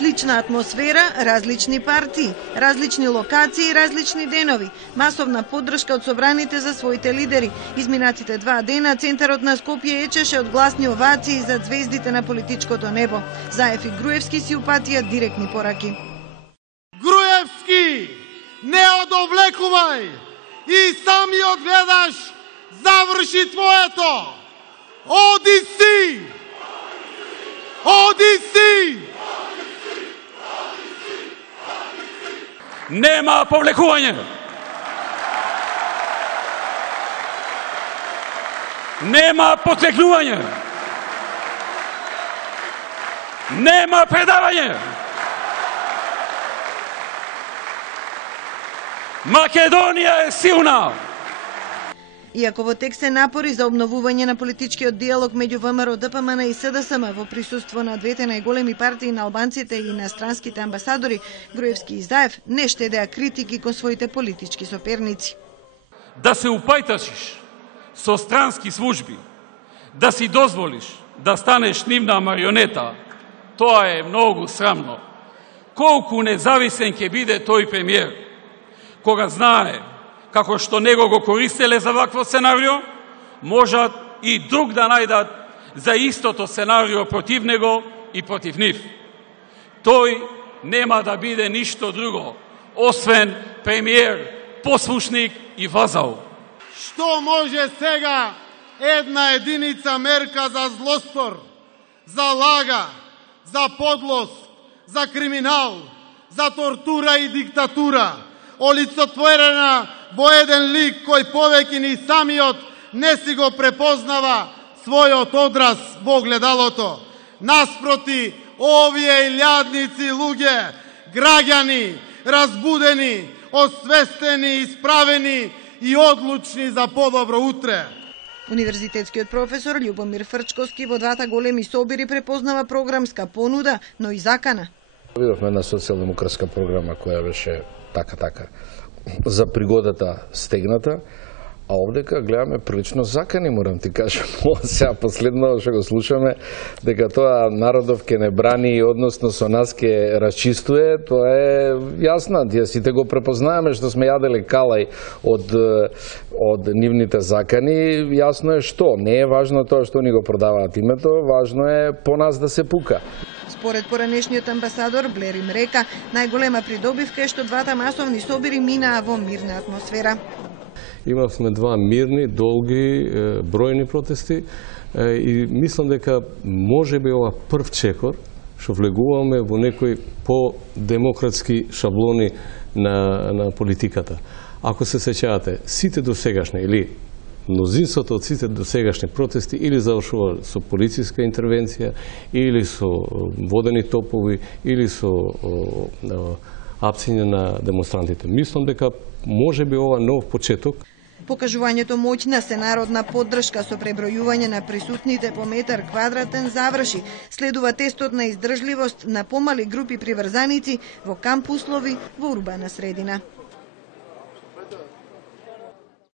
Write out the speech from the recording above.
Слична атмосфера, различни партии, различни локации, различни денови, масовна поддршка од собраните за своите лидери. Изминатите 2 дена центарот на Скопје ечеше од гласни овации за звездите на политичкото небо. Заев и Груевски си упатија директни пораки. Груевски, не одовлекувај и самиот гледаш заврши твоето. Оди си! Оди си! Нема повлекување. Нема потекнување. Нема предавање. Македонија е силна. Иако во текст се напори за обновување на политичкиот диалог меѓу ВМРО, ДПМН и СДСМ во присуство на двете најголеми партии на албанците и на странските амбасадори, Груевски и Заев не штедеа критики кон своите политички соперници. Да се упајташиш со странски служби, да си дозволиш да станеш нивна марионета, тоа е многу срамно. Колку независен ќе биде тој премиер, кога знае како што него го користеле за вакво сценарио, можат и друг да најдат за истото сценарио против него и против нив. Тој нема да биде ништо друго, освен премиер, послушник и вазал. Што може сега една единица мерка за злостор, за лага, за подлост, за криминал, за тортура и диктатура, олицотворена во еден лик кој повеќе ни самиот не си го препознава својот одраз во огледалото. Наспроти, овие илјадници луѓе, граѓани, разбудени, освестени, исправени и одлучни за подобро утре. Универзитетскиот професор Љубомир Фрчковски во двата големи собири препознава програмска понуда, но и закана. Видовме една социјалдемократска програма која беше така за пригодата стегната, а овдека гледаме прилично закани, морам ти кажам. Сега последно што го слушаме, дека тоа народов ке не брани и односно со нас ке расчистуе, тоа е јасно. Тие сите го препознаеме што сме јаделе калај од нивните закани. Јасно е што. Не е важно тоа што ни го продаваат името, важно е по нас да се пука. Според поранешниот амбасадор Блер им река, најголема придобивка е што двата масовни собири минаа во мирна атмосфера. Имавме два мирни, долги, бројни протести и мислам дека можеби ова прв чекор што влегуваме во некои по-демократски шаблони на политиката. Ако се сеќавате, сите досегашни или мнозинството од сите досегашни протести или завршува со полициска интервенција, или со водени топови, или со апсење на демонстрантите. Мислам дека може би ова нов почеток. Покажувањето моќна сенародна поддршка со пребројување на присутните по метар квадратен заврши. Следува тестот на издржливост на помали групи приврзаници во камп услови во урбана средина.